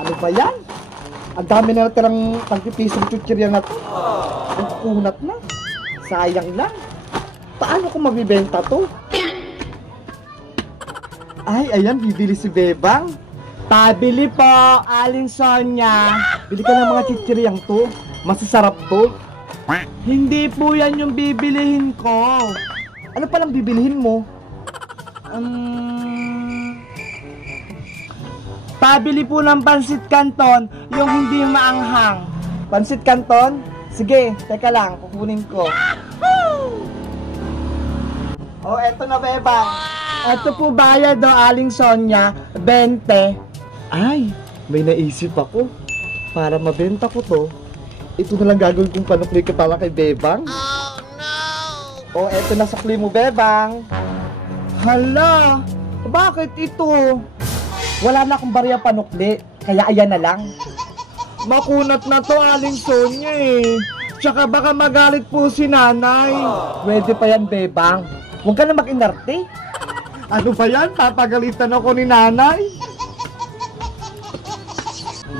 Ano ba yan? Ang dami na natirang tagpipisong chuchirya na to. Ang kunat na. Sayang lang. Paano ko mabibenta to? Ay, ayan, bibili si Bebang. Pabili po, Aling Sonia. Bili ka ng mga chichiryang to. Masasarap to. Hindi po yan yung bibilihin ko. Ano palang bibilihin mo? Pabili po ng pansit canton, yung hindi maanghang. Pansit canton? Sige, teka lang, kukunin ko. Oh, eto na, Bebang. Eto po bayad, Aling Sonia, 20. Ay, may naisip ako. Para mabenta ko to, ito na lang gagawin kong panukli ka pala kay Bebang. Oh, no! Oh, eto na sukli mo, Bebang. Hala, bakit ito? Wala na akong barya panukli, kaya ayan na lang. Makunat na to, Aling Sonia eh. Tsaka baka magalit po si nanay. Pwede pa yan, Bebang. Huwag ka na mag-inarte. Ano ba yan? Papagalitan ako ni nanay.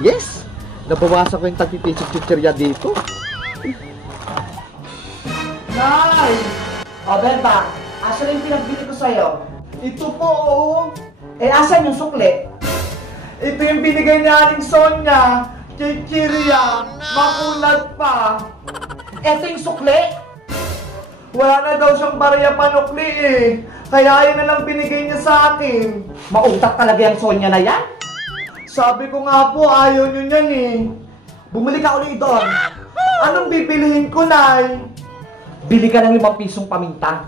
Yes! Nabawasan ko yung tagpipisip-chuchirya dito. Nay! O, Bebang, asan yung pinagbili ko sa'yo? Ito po, oo. Eh, asan yung sukli? Ito yung binigay ni Aling Sonia. Chichirya. Makunat pa. Ito yung sukli? Wala na daw siyang barya panukli eh. Kaya yun na lang binigay niya sa akin. Mautak talaga yung Sonia na yan? Sabi ko nga po, ayaw nyo yan eh. Bumili ka ulit doon. Anong bibilihin ko, Nay? Bili ka ng 5 pisong paminta.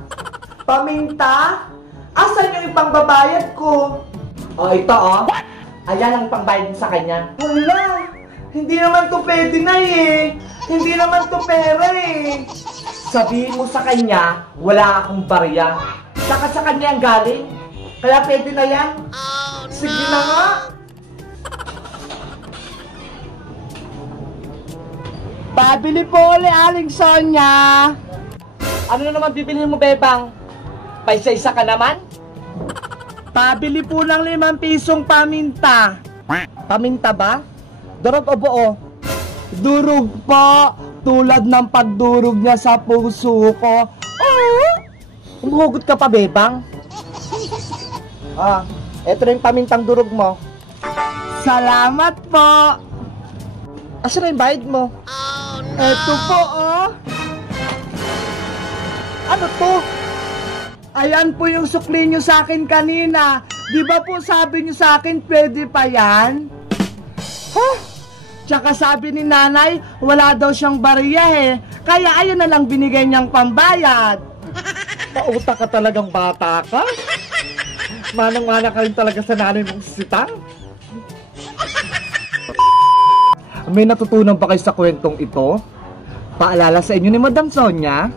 Paminta? Asan yung ipangbabayad ko? O, ito o. Ayan ang pangbayad mo sa kanya. Wala. Hindi naman to pwede na eh. Hindi naman to pera eh. Sabihin mo sa kanya, wala akong barya. Saka sa kanya ang galing. Kaya pwede na yan. Sige na nga. Pabili po ulit, Aling Sonia. Ano na naman bibilihin mo, Bebang? Paisa-isa ka naman? Pabili po ng 5 pisong paminta. Paminta ba? Durog o buo? Durog po. Tulad ng pagdurog niya sa puso ko. Umuhugot ka pa, Bebang? Eto na yung pamintang durog mo. Salamat po. Asa na yung bayad mo? Eto po, oh. Ano to? Ayan po yung sukli nyo sa akin kanina. Di ba po sabi nyo sa akin pwede pa yan? Huh? Tsaka sabi ni nanay, wala daw siyang barya eh. Kaya ayun na lang binigay niyang pambayad. Pautak ka talagang bata ka? Manang-mana ka rin talaga sa nanay mong sitang? May natutunan ba kayo sa kwentong ito? Paalala sa inyo ni Madam Sonia,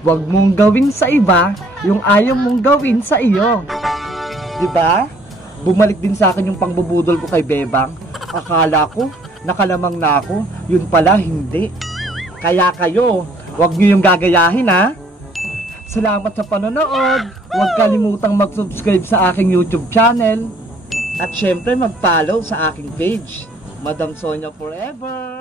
huwag mong gawin sa iba yung ayaw mong gawin sa iyo. Diba? Bumalik din sa akin yung pangbubudol ko kay Bebang. Akala ko, nakalamang na ako. Yun pala, hindi. Kaya kayo, huwag nyo yung gagayahin ha. Salamat sa panonood. Huwag kalimutang mag-subscribe sa aking YouTube channel. At syempre mag-follow sa aking page. Madam Sonia Forever!